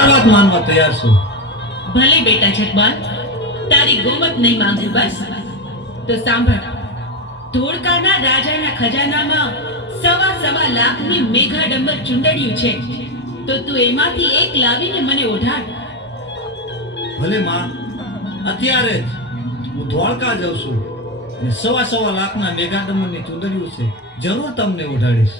તાર વાત માનવા તૈયાર છું. ભલે બેટા જગમાલ, તારી ગોમત નહીં માંગુ બસ. તો સાંભળ, ધોળકાના રાજાના ખજાનામાં સવા લાખની મેઘાડંબર ચૂંદડિયું છે. તો તું એમાંથી એક લાવીને મને ઓઢાડ. ભલે માં, અત્યારે જ હું ધોળકા જાઉં છું અને સવા લાખના મેઘાડંબરની ચૂંદડીઓ છે, જરૂર તમને ઓઢાડીશ.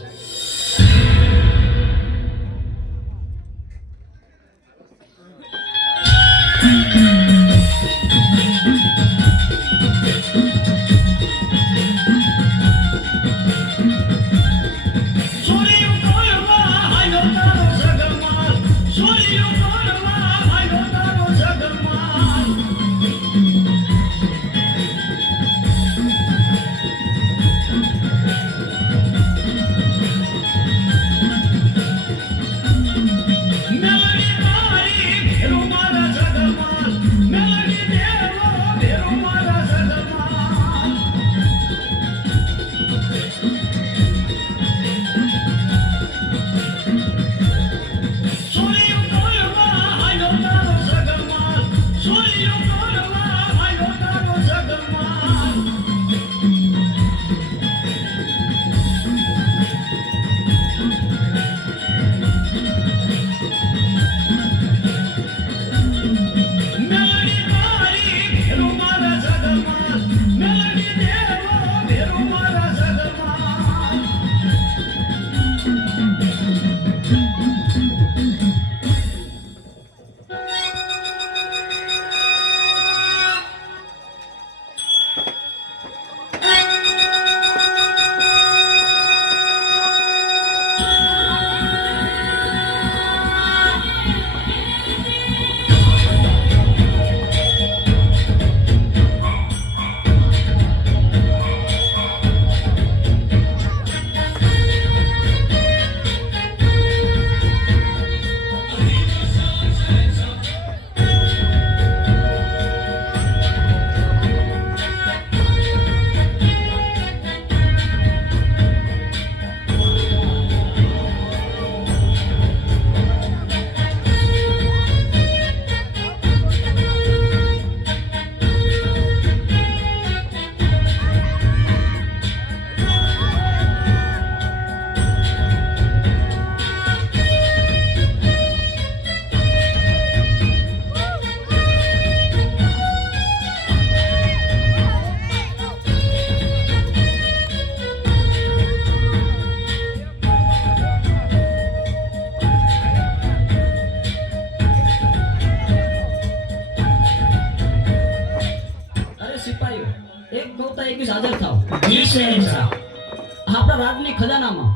આપણા રાજની ખજાનામાં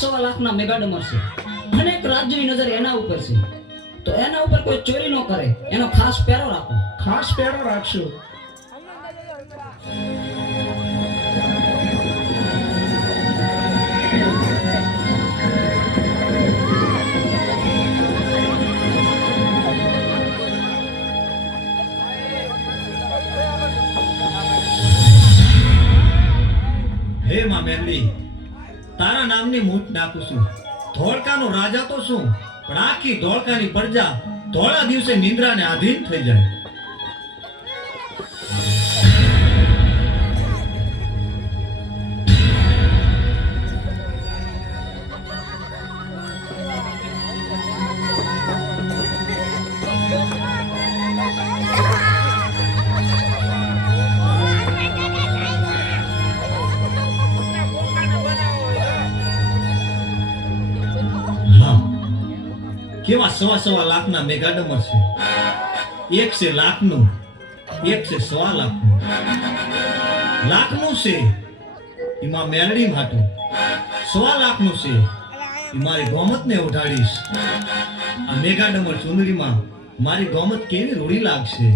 સવા લાખના મેઘાડંબર છે. અનેક રાજ્યની નજર એના ઉપર છે. તો એના ઉપર કોઈ ચોરી ન કરે એનો ખાસ પહેરો રાખો. ખાસ પહેરો રાખશું. હે માં મેલડી, તારા નામની મૂઠ નાખું છું. ધોળકાનો રાજા તો શું, પણ આખી ધોળકાની પ્રજા ધોળા દિવસે નિંદ્રાને આધીન થઈ જાય. કેવા સવા લાખના મેઘાડંબર છે. એક છે લાખનું, એક છે સવા લાખનું. લાખનું છે એમાં મેલડી માટું, સવા લાખનું છે એ મારી ગોમતને ઉઠાડીશ. આ મેઘાડંબર ચુંદડીમાં મારી ગોમત કેવી રૂડી લાગશે.